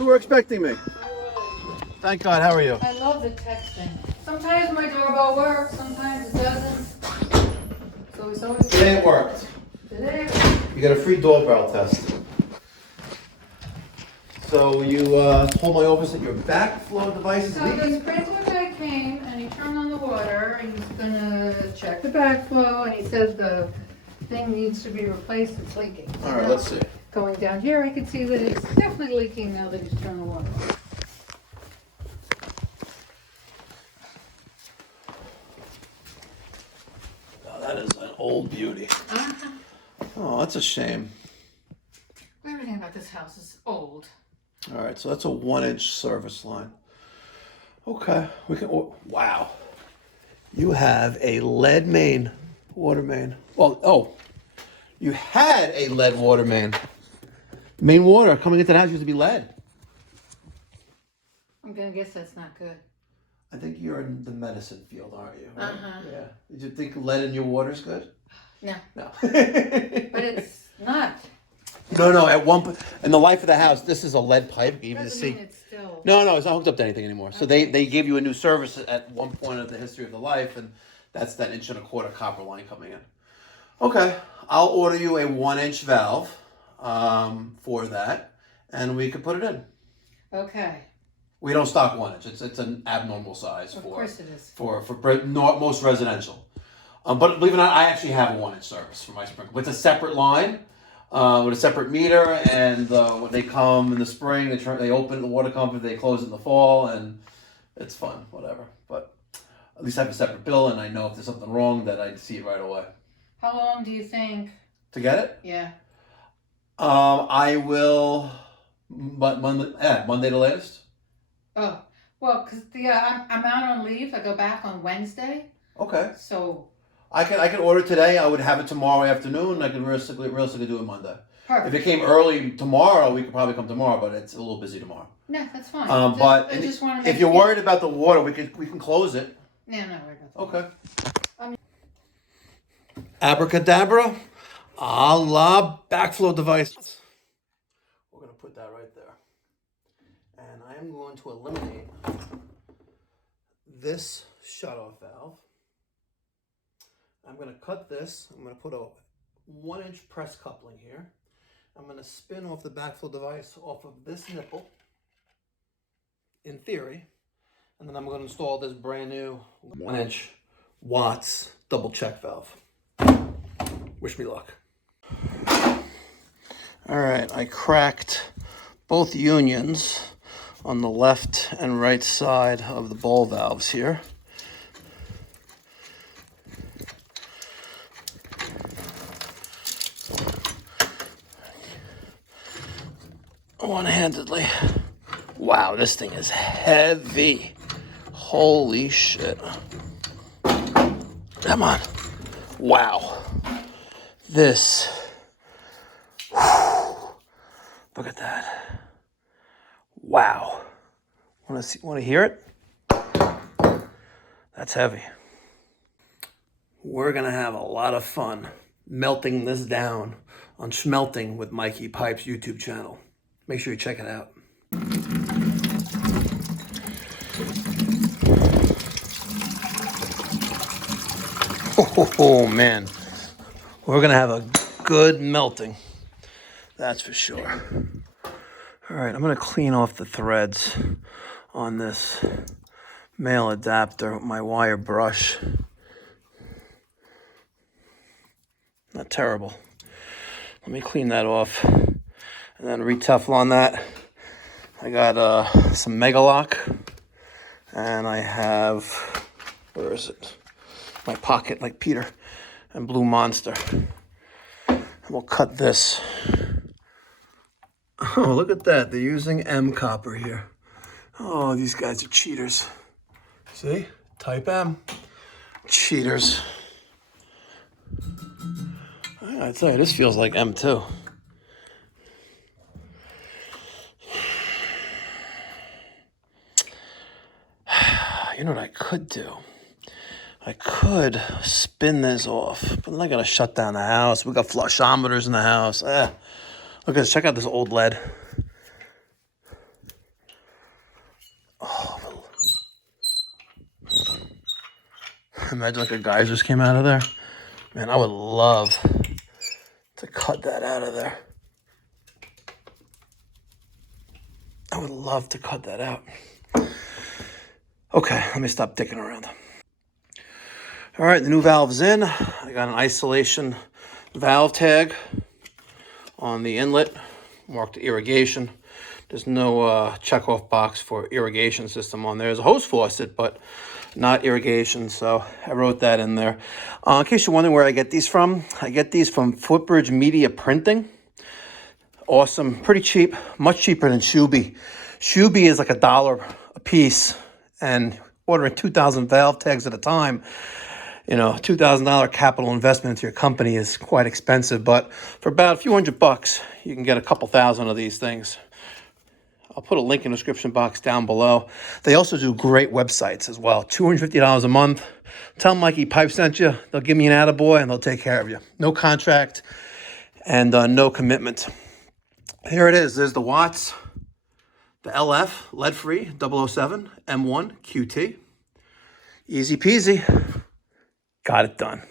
You were expecting me. Thank God. How are you? I love the texting. Sometimes my doorbell works, sometimes it doesn't. So it's always... Today it worked. Today? You got a free doorbell test. So you told my office that your backflow device is So leaking? the sprinkler guy came and he turned on the water and he's gonna check the backflow and he said the thing needs to be replaced, it's leaking. All right, let's see. Going down here, I can see that it's definitely leaking now that he's turned the water on. Oh, that is an old beauty. Uh-huh. Oh, that's a shame. Everything about this house is old. All right, so that's a 1-inch service line. Okay, we can. Oh, wow, you have a lead main, water main. Well, oh, you had a lead water main. Main water coming into the house used to be lead. I'm gonna guess that's not good. I think you're in the medicine field, aren't you? Right? Uh-huh. Yeah. Did you think lead in your water is good? No. No. But it's not. No. At one point in the life of the house, this is a lead pipe. Even to Doesn't see. mean it's still... No, it's not hooked up to anything anymore. So they gave you a new service at one point of the history of the life, and that's that 1.25-inch copper line coming in. Okay, I'll order you a 1-inch valve for that, and we could put it in. Okay. We don't stock 1-inch. It's an abnormal size Of course it is. for most residential. But believe it or not, I actually have a 1-inch service for my sprinkler. It's a separate line with a separate meter, and when they come in the spring, they open the water company, they close it in the fall, and it's fun, whatever. But at least I have a separate bill, and I know if there's something wrong that I'd see it right away. How long do you think? To get it? Yeah. I will, but Monday the latest. Oh, well, because I'm out on leave. I go back on Wednesday. Okay. So. I can order today. I would have it tomorrow afternoon. I can realistically do it Monday. Perfect. If it came early tomorrow, we could probably come tomorrow, but it's a little busy tomorrow. No, that's fine. But I just want to if you're worried about the water, we can close it. Yeah, no, worried about that. Okay. Abracadabra, a la backflow device. We're gonna put that right there, and I am going to eliminate this shutoff valve. I'm going to cut this. I'm going to put a 1-inch press coupling here. I'm going to spin off the backflow device off of this nipple, in theory, and then I'm going to install this brand new 1-inch Watts double check valve. Wish me luck. All right, I cracked both unions on the left and right side of the ball valves here. One-handedly. Wow, this thing is heavy. Holy shit. Come on. Wow. This. Look at that. Wow. Want to hear it? That's heavy. We're going to have a lot of fun melting this down on Schmelting with Mikey Pipes YouTube channel. Make sure you check it out. Oh man, we're gonna have a good melting, that's for sure. All right, I'm gonna clean off the threads on this male adapter with my wire brush. Not terrible. Let me clean that off. And then re-Teflon that. I got some Megalock. And I have, where is it? My pocket, like Peter. And Blue Monster. And we'll cut this. Oh, look at that. They're using M copper here. Oh, these guys are cheaters. See? Type M. Cheaters. I tell you, this feels like M2. You know what I could do? I could spin this off, but then I gotta shut down the house. We got flushometers in the house. Look at this, check out this old lead. Imagine like a guy just came out of there. Man, I would love to cut that out of there. I would love to cut that out. Okay, let me stop dicking around. All right, the new valve's in. I got an isolation valve tag on the inlet, marked irrigation. There's no checkoff box for irrigation system on there. There's a hose faucet, but not irrigation, so I wrote that in there. In case you're wondering where I get these from, I get these from Footbridge Media Printing. Awesome, pretty cheap, much cheaper than Shuby. Shuby is like $1 a piece, and ordering 2,000 valve tags at a time, you know, $2,000 capital investment into your company is quite expensive, but for about a few $100, you can get a couple thousand of these things. I'll put a link in the description box down below. They also do great websites as well. $250 a month. Tell Mikey Pipes sent you. They'll give me an attaboy and they'll take care of you. No contract and no commitment. Here it is. There's the watts. The LF, lead-free, 007, M1, QT. Easy peasy. Got it done.